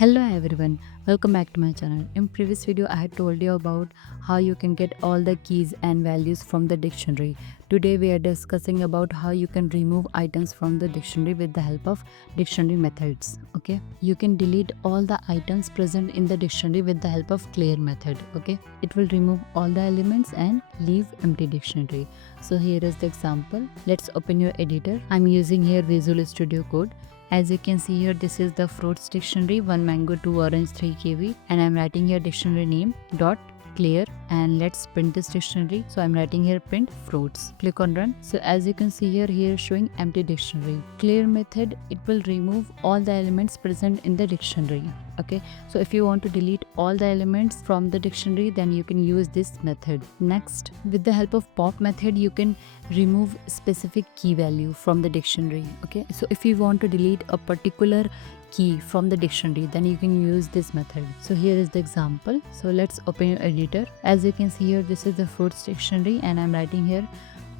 Hello everyone, welcome back to my channel. In previous video I had told you about how you can get all the keys and values from the dictionary. Today we are discussing about how you can remove items from the dictionary with the help of dictionary methods. Okay, you can delete all the items present in the dictionary with the help of clear method. Okay, it will remove all the elements and leave empty dictionary. So here is the example. Let's open your editor. I'm using here Visual Studio Code. As you can see here, this is the fruits dictionary, 1 mango, 2 orange, 3 kiwi, and I'm writing here dictionary name dot clear, and let's print this dictionary. So I'm writing here print fruits. Click on run. So as you can see here showing empty dictionary. Clear method, it will remove all the elements present in the dictionary. Okay, so if you want to delete all the elements from the dictionary, then you can use this method. Next, with the help of pop method, you can remove specific key value from the dictionary. Okay, so if you want to delete a particular key from the dictionary, then you can use this method. So here is the example. So let's open your editor. As you can see here, this is the fruits dictionary, and I'm writing here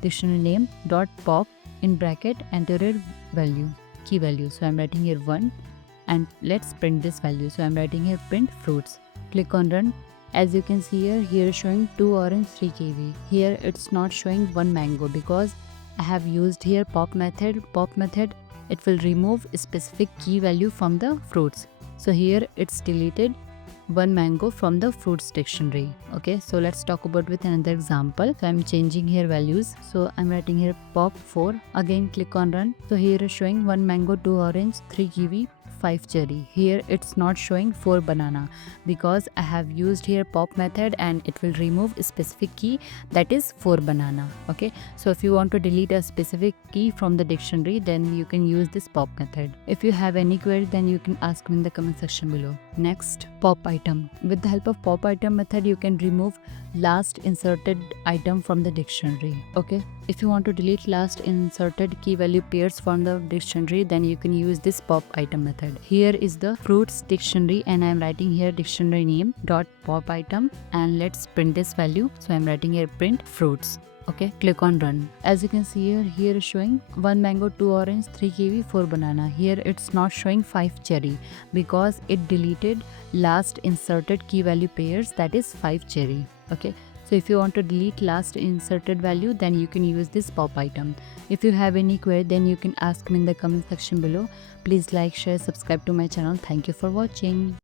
dictionary name dot pop in bracket enter a value, key value. So I'm writing here 1, and let's print this value. So I'm writing here print fruits. Click on run. As you can see here is showing 2 orange, 3 kiwi. Here it's not showing 1 mango because I have used here pop method. Pop method, it will remove a specific key value from the fruits. So here it's deleted 1 mango from the fruits dictionary. Okay, so let's talk about with another example. So I'm changing here values. So I'm writing here pop 4. Again click on run. So here is showing 1 mango, 2 orange, 3 kiwi, 5 cherry. Here it's not showing 4 banana because I have used here pop method, and it will remove a specific key, that is 4 banana. Okay, so if you want to delete a specific key from the dictionary, then you can use this pop method. If you have any query, then you can ask me in the comment section below. Next, pop item. With the help of pop item method, you can remove last inserted item from the dictionary. Okay, if you want to delete last inserted key value pairs from the dictionary, then you can use this pop item method. Here is the fruits dictionary, and I'm writing here dictionary name dot pop item, and let's print this value. So I'm writing here print fruits. Okay, click on run. As you can see here is showing 1 mango, 2 orange, 3 kiwi, 4 banana. Here it's not showing 5 cherry because it deleted last inserted key value pairs, that is 5 cherry. Okay, so if you want to delete last inserted value, then you can use this pop item. If you have any query, then you can ask me in the comment section below. Please like, share, subscribe to my channel. Thank you for watching.